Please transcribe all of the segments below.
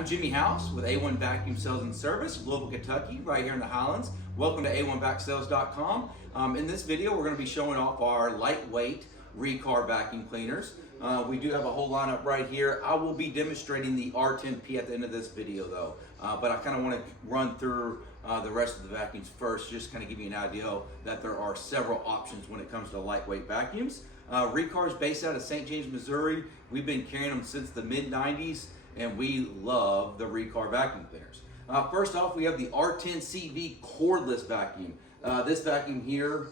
I'm Jimmy House with A1 Vacuum Sales and Service, Louisville, Kentucky, right here in the Highlands. Welcome to A1VacSales.com. In this video, we're going to be showing off our lightweight Recar vacuum cleaners. We do have a whole lineup right here. I will be demonstrating the R10P at the end of this video though, but I kind of want to run through the rest of the vacuums first, just kind of give you an idea that there are several options when it comes to lightweight vacuums. Recar is based out of St. James, Missouri. We've been carrying them since the mid-90s, and we love the Recar vacuum cleaners. First off, we have the R10CV cordless vacuum. This vacuum here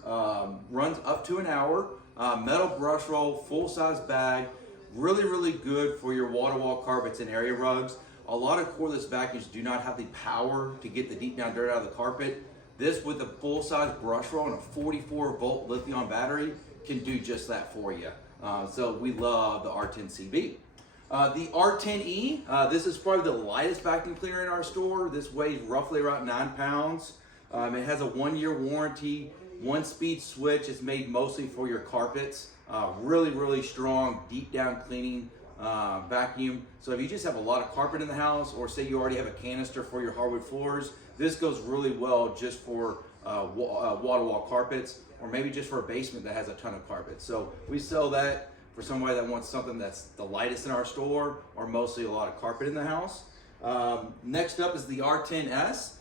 runs up to an hour, metal brush roll, full-size bag, really good for your water wall carpets and area rugs. A lot of cordless vacuums do not have the power to get the deep down dirt out of the carpet. This, with a full-size brush roll and a 44-volt lithium battery, can do just that for you. So we love the R10CV. The R10E, this is probably the lightest vacuum cleaner in our store. This weighs roughly around 9 pounds. It has a 1-year warranty, 1-speed switch. It's made mostly for your carpets. Really strong, deep down cleaning vacuum. So if you just have a lot of carpet in the house, or say you already have a canister for your hardwood floors, this goes really well just for water wall carpets, or maybe just for a basement that has a ton of carpet. So we sell that for somebody that wants something that's the lightest in our store, or mostly a lot of carpet in the house. Next up is the R10S.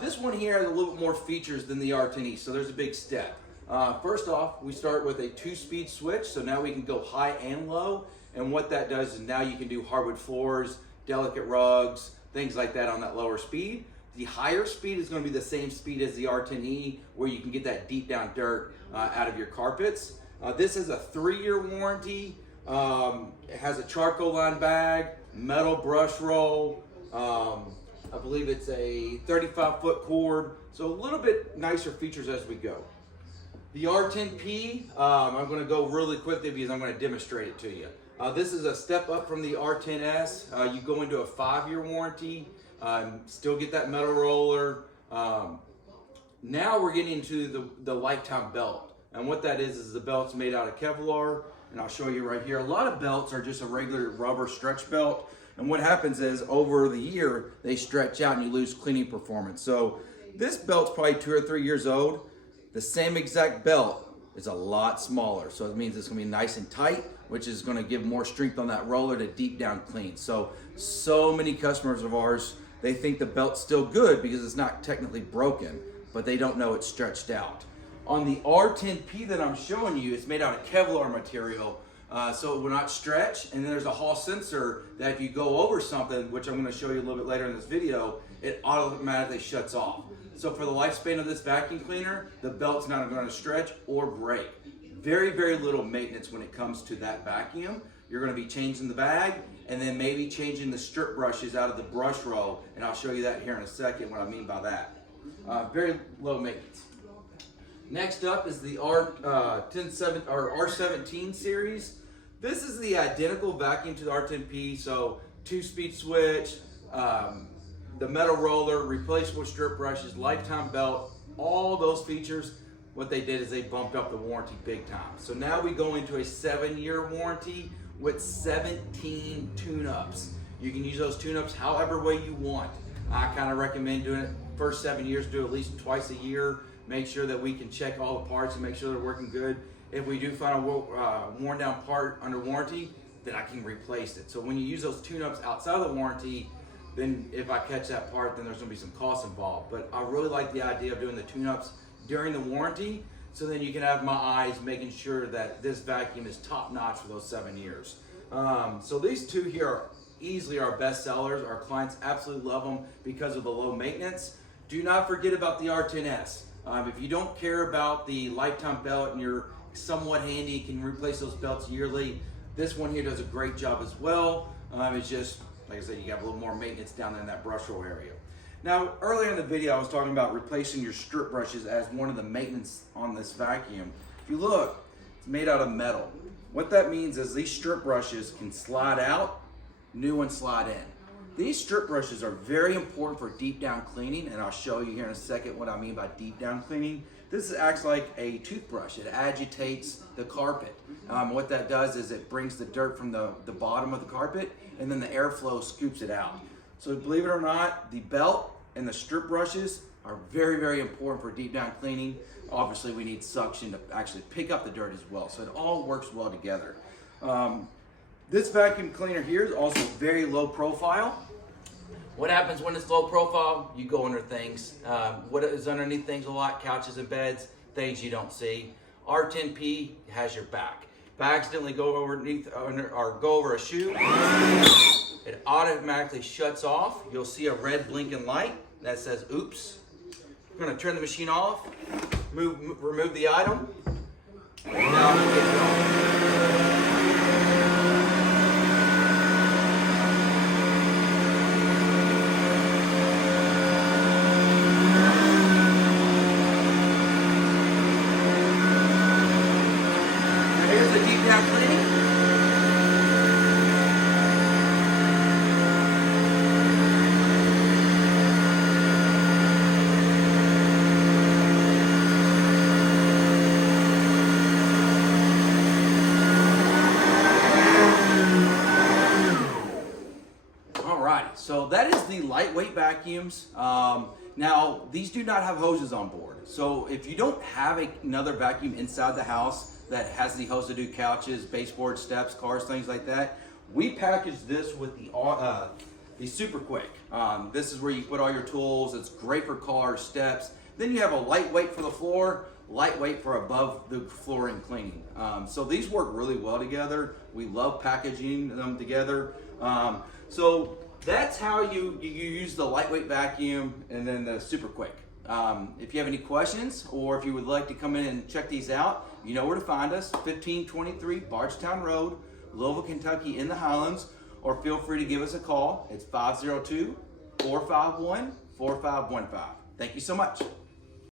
This one here has a little bit more features than the R10E, so there's a big step. First off, we start with a 2-speed switch, so now we can go high and low, and what that does is now you can do hardwood floors, delicate rugs, things like that on that lower speed. The higher speed is going to be the same speed as the R10E, where you can get that deep down dirt out of your carpets. This is a 3-year warranty. It has a charcoal lined bag, metal brush roll. I believe it's a 35-foot cord. So a little bit nicer features as we go. The R10P, I'm going to go really quickly because I'm going to demonstrate it to you. This is a step up from the R10S. You go into a 5-year warranty. Still get that metal roller. Now we're getting into the lifetime belt. And what that is the belt's made out of Kevlar, and I'll show you right here. A lot of belts are just a regular rubber stretch belt, and what happens is over the year, they stretch out and you lose cleaning performance. So this belt's probably 2 or 3 years old. The same exact belt is a lot smaller, so it means it's gonna be nice and tight, which is gonna give more strength on that roller to deep down clean. So many customers of ours, they think the belt's still good because it's not technically broken, but they don't know it's stretched out. On the R10P that I'm showing you, it's made out of Kevlar material, so it will not stretch. And then there's a hall sensor that if you go over something, which I'm going to show you a little bit later in this video, it automatically shuts off. So for the lifespan of this vacuum cleaner, the belt's not going to stretch or break. Very little maintenance when it comes to that vacuum. You're going to be changing the bag and then maybe changing the strip brushes out of the brush roll, and I'll show you that here in a second, what I mean by that. Very low maintenance. Next up is the R17 series. This is the identical vacuum to the R10P, so 2-speed switch, the metal roller, replaceable strip brushes, lifetime belt, all those features. What they did is they bumped up the warranty big time. So now we go into a 7-year warranty with 17 tune-ups. You can use those tune-ups however way you want. I kind of recommend doing it first 7 years, do at least twice a year. Make sure that we can check all the parts and make sure they're working good. If we do find a worn down part under warranty, then I can replace it. So when you use those tune-ups outside of the warranty, then if I catch that part, then there's gonna be some costs involved. But I really like the idea of doing the tune-ups during the warranty, so then you can have my eyes making sure that this vacuum is top notch for those 7 years. So these two here are easily our best sellers. Our clients absolutely love them because of the low maintenance. Do not forget about the R10S. If you don't care about the lifetime belt and you're somewhat handy, you can replace those belts yearly. This one here does a great job as well. It's just, like I said, you got a little more maintenance down there in that brush roll area. Now, earlier in the video, I was talking about replacing your strip brushes as one of the maintenance on this vacuum. If you look, it's made out of metal. What that means is these strip brushes can slide out, new ones slide in. These strip brushes are very important for deep down cleaning, and I'll show you here in a second what I mean by deep down cleaning. This acts like a toothbrush. It agitates the carpet. What that does is it brings the dirt from the bottom of the carpet, and then the airflow scoops it out. So believe it or not, the belt and the strip brushes are very, very important for deep down cleaning. Obviously, we need suction to actually pick up the dirt as well. So it all works well together. This vacuum cleaner here is also very low profile. What happens when it's low profile? You go under things. What is underneath things a lot? Couches and beds, things you don't see. Our 10P has your back. If I accidentally go underneath or go over a shoe, it automatically shuts off. You'll see a red blinking light that says oops. We're going to turn the machine off, remove the item, and now we'll get going. Here's the deep down cleaning. So that is the lightweight vacuums. Now, these do not have hoses on board. So if you don't have another vacuum inside the house that has the hose to do couches, baseboard, steps, cars, things like that, we package this with the Super Quick. This is where you put all your tools. It's great for cars, steps. Then you have a lightweight for the floor, lightweight for above the flooring cleaning. So these work really well together. We love packaging them together. So that's how you use the lightweight vacuum and then the Super Quick. If you have any questions or if you would like to come in and check these out, you know where to find us, 1523 Bardstown Road, Louisville, Kentucky in the Highlands, or feel free to give us a call. It's 502-451-4515. Thank you so much.